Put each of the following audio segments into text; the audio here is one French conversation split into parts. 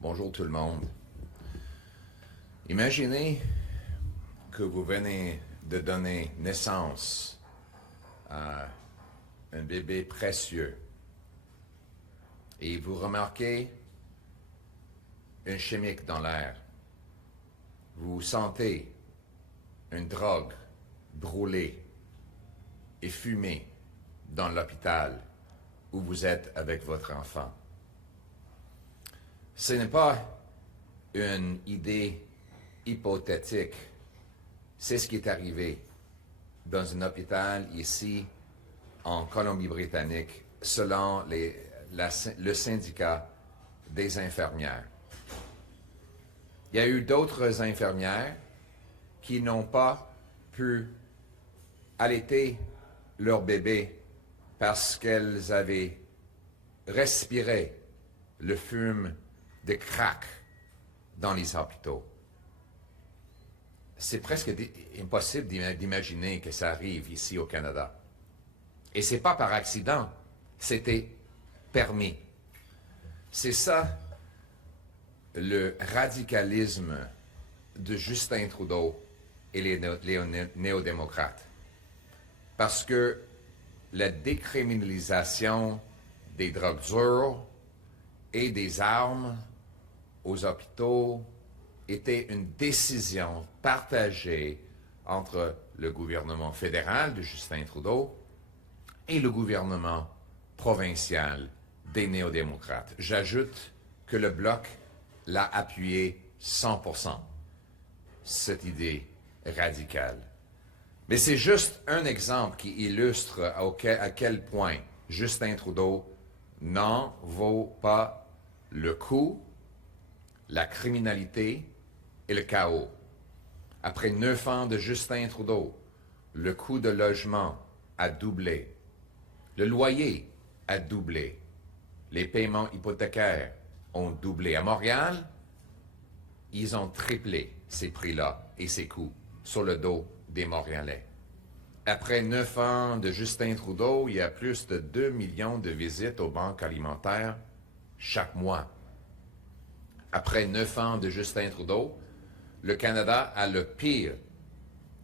Bonjour tout le monde. Imaginez que vous venez de donner naissance à un bébé précieux et vous remarquez une chimique dans l'air. Vous sentez une drogue brûlée et fumée dans l'hôpital où vous êtes avec votre enfant. Ce n'est pas une idée hypothétique. C'est ce qui est arrivé dans un hôpital ici en Colombie-Britannique selon le syndicat des infirmières. Il y a eu d'autres infirmières qui n'ont pas pu allaiter leur bébé parce qu'elles avaient respiré le fume de crack dans les hôpitaux. C'est presque impossible d'imaginer que ça arrive ici au Canada. Et c'est pas par accident, c'était permis. C'est ça le radicalisme de Justin Trudeau et les néo-démocrates. Parce que la décriminalisation des drogues dures et des armes aux hôpitaux était une décision partagée entre le gouvernement fédéral de Justin Trudeau et le gouvernement provincial des néo-démocrates. J'ajoute que le Bloc l'a appuyé 100%, cette idée radicale. Mais c'est juste un exemple qui illustre à quel point Justin Trudeau n'en vaut pas le coup, la criminalité et le chaos. Après 9 ans de Justin Trudeau, le coût de logement a doublé. Le loyer a doublé. Les paiements hypothécaires ont doublé. À Montréal, ils ont triplé ces prix-là et ces coûts sur le dos des Montréalais. Après 9 ans de Justin Trudeau, il y a plus de 2 millions de visites aux banques alimentaires chaque mois. Après 9 ans de Justin Trudeau, le Canada a le pire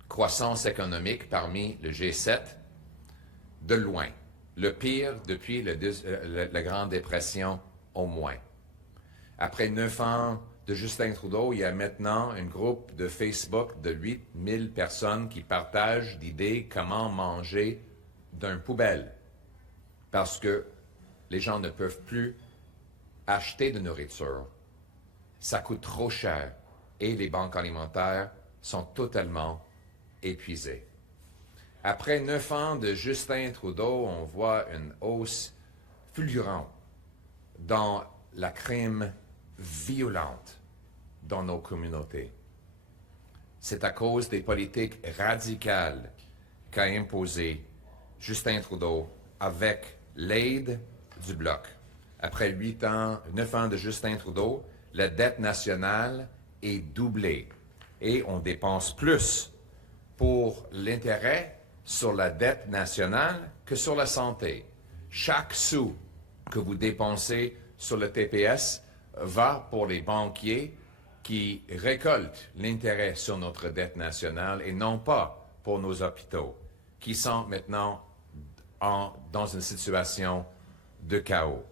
croissance économique parmi le G7 de loin. Le pire depuis la Grande Dépression au moins. Après 9 ans de Justin Trudeau, il y a maintenant un groupe de Facebook de 8000 personnes qui partagent l'idée comment manger d'une poubelle. Parce que les gens ne peuvent plus acheter de nourriture. Ça coûte trop cher et les banques alimentaires sont totalement épuisées. Après 9 ans de Justin Trudeau, on voit une hausse fulgurante dans la crime violente dans nos communautés. C'est à cause des politiques radicales qu'a imposé Justin Trudeau avec l'aide du Bloc. Après 9 ans de Justin Trudeau, la dette nationale est doublée et on dépense plus pour l'intérêt sur la dette nationale que sur la santé. Chaque sou que vous dépensez sur le TPS va pour les banquiers qui récoltent l'intérêt sur notre dette nationale et non pas pour nos hôpitaux, qui sont maintenant dans une situation de chaos.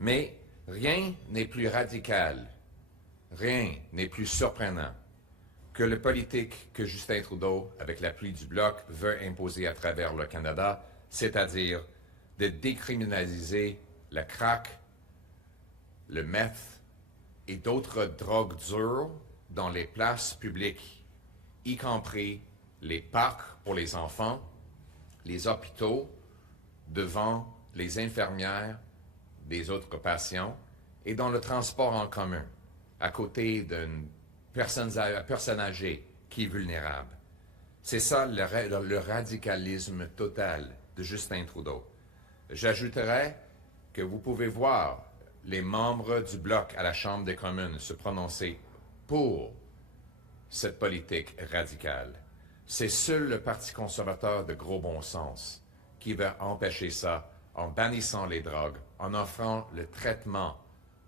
Mais rien n'est plus radical, rien n'est plus surprenant que le politique que Justin Trudeau, avec l'appui du Bloc, veut imposer à travers le Canada, c'est-à-dire de décriminaliser le crack, le meth et d'autres drogues dures dans les places publiques, y compris les parcs pour les enfants, les hôpitaux, devant les infirmières des autres patients et dans le transport en commun, à côté d'une personne âgée qui est vulnérable. C'est ça le radicalisme total de Justin Trudeau. J'ajouterais que vous pouvez voir les membres du Bloc à la Chambre des communes se prononcer pour cette politique radicale. C'est seul le Parti conservateur de gros bon sens qui va empêcher ça en bannissant les drogues, en offrant le traitement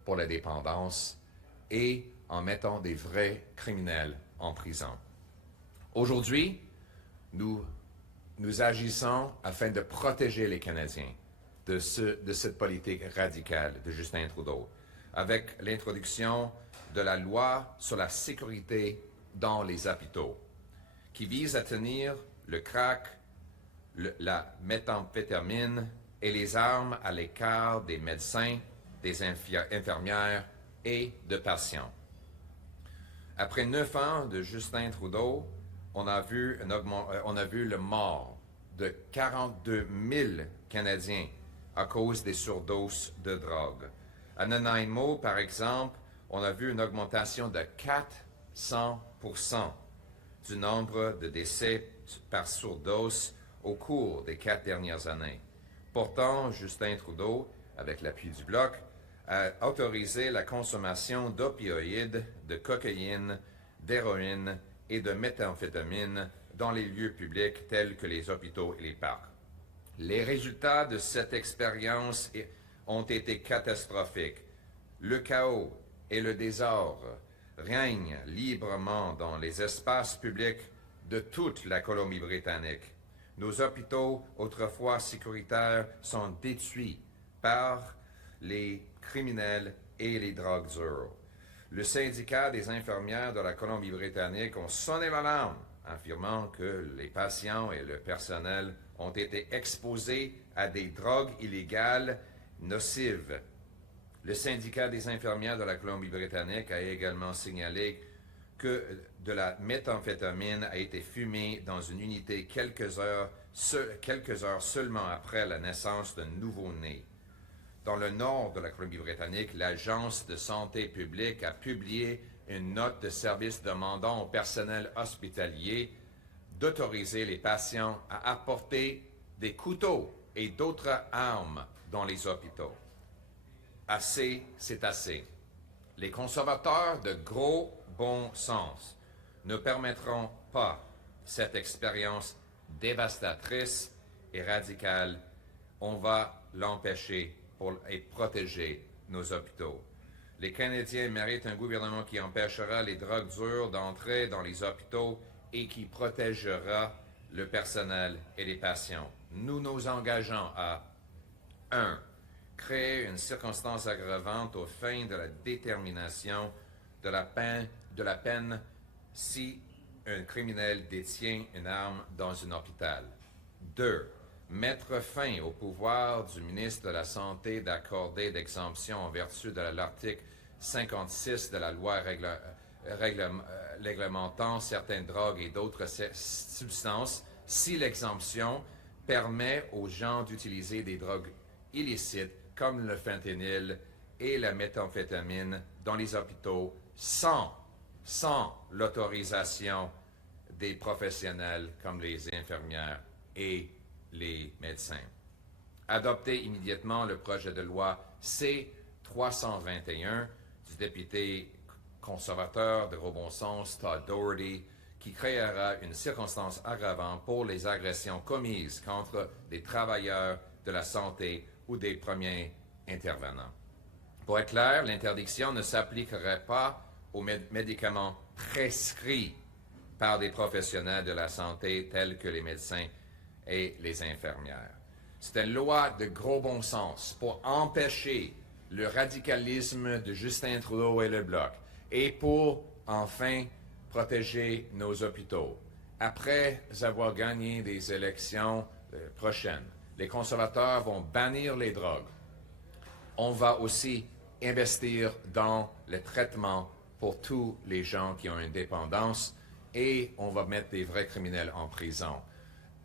pour la dépendance et en mettant des vrais criminels en prison. Aujourd'hui, nous agissons afin de protéger les Canadiens de cette politique radicale de Justin Trudeau, avec l'introduction de la loi sur la sécurité dans les hôpitaux, qui vise à tenir le crack, la méthamphétamine et les armes à l'écart des médecins, des infirmières et de patients. Après 9 ans de Justin Trudeau, on a vu le mort de 42 000 Canadiens à cause des surdoses de drogue. À Nanaimo, par exemple, on a vu une augmentation de 400% du nombre de décès par surdose au cours des 4 dernières années. Pourtant, Justin Trudeau, avec l'appui du Bloc, a autorisé la consommation d'opioïdes, de cocaïne, d'héroïne et de méthamphétamine dans les lieux publics tels que les hôpitaux et les parcs. Les résultats de cette expérience ont été catastrophiques. Le chaos et le désordre règnent librement dans les espaces publics de toute la Colombie-Britannique. Nos hôpitaux, autrefois sécuritaires, sont détruits par les criminels et les drogues dures. Le syndicat des infirmières de la Colombie-Britannique ont sonné l'alarme, affirmant que les patients et le personnel ont été exposés à des drogues illégales nocives. Le syndicat des infirmières de la Colombie-Britannique a également signalé que de la méthamphétamine a été fumée dans une unité quelques heures seulement après la naissance d'un nouveau-né. Dans le nord de la Colombie-Britannique, l'Agence de santé publique a publié une note de service demandant au personnel hospitalier d'autoriser les patients à apporter des couteaux et d'autres armes dans les hôpitaux. Assez, c'est assez. Les conservateurs de gros bon sens ne permettront pas cette expérience dévastatrice et radicale. On va l'empêcher et protéger nos hôpitaux. Les Canadiens méritent un gouvernement qui empêchera les drogues dures d'entrer dans les hôpitaux et qui protégera le personnel et les patients. Nous nous engageons à 1. Créer une circonstance aggravante aux fins de la détermination de la peine si un criminel détient une arme dans un hôpital. 2. Mettre fin au pouvoir du ministre de la Santé d'accorder d'exemption en vertu de l'article 56 de la loi réglementant certaines drogues et d'autres substances si l'exemption permet aux gens d'utiliser des drogues illicites comme le fentanyl et la méthamphétamine dans les hôpitaux sans l'autorisation des professionnels comme les infirmières et les médecins. Adopter immédiatement le projet de loi C-321 du député conservateur de gros bon sens Todd Doherty, qui créera une circonstance aggravante pour les agressions commises contre des travailleurs de la santé ou des premiers intervenants. Pour être clair, l'interdiction ne s'appliquerait pas aux médicaments prescrits par des professionnels de la santé tels que les médecins et les infirmières. C'est une loi de gros bon sens pour empêcher le radicalisme de Justin Trudeau et le Bloc et pour, enfin, protéger nos hôpitaux. Après avoir gagné des élections prochaines, les conservateurs vont bannir les drogues. On va aussi investir dans le traitement pour tous les gens qui ont une dépendance et on va mettre des vrais criminels en prison.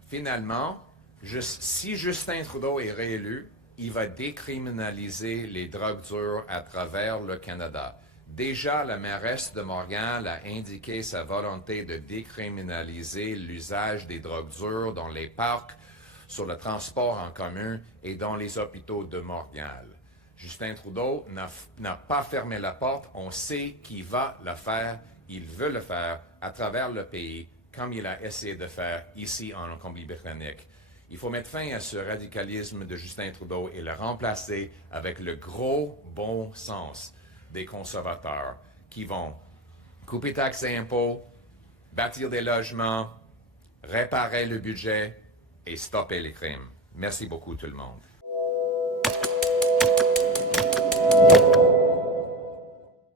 Finalement, si Justin Trudeau est réélu, il va décriminaliser les drogues dures à travers le Canada. Déjà, la mairesse de Montréal a indiqué sa volonté de décriminaliser l'usage des drogues dures dans les parcs, sur le transport en commun et dans les hôpitaux de Montréal. Justin Trudeau n'a pas fermé la porte. On sait qu'il va le faire. Il veut le faire à travers le pays, comme il a essayé de faire ici en Colombie-Britannique. Il faut mettre fin à ce radicalisme de Justin Trudeau et le remplacer avec le gros bon sens des conservateurs qui vont couper taxes et impôts, bâtir des logements, réparer le budget et stopper les crimes. Merci beaucoup tout le monde.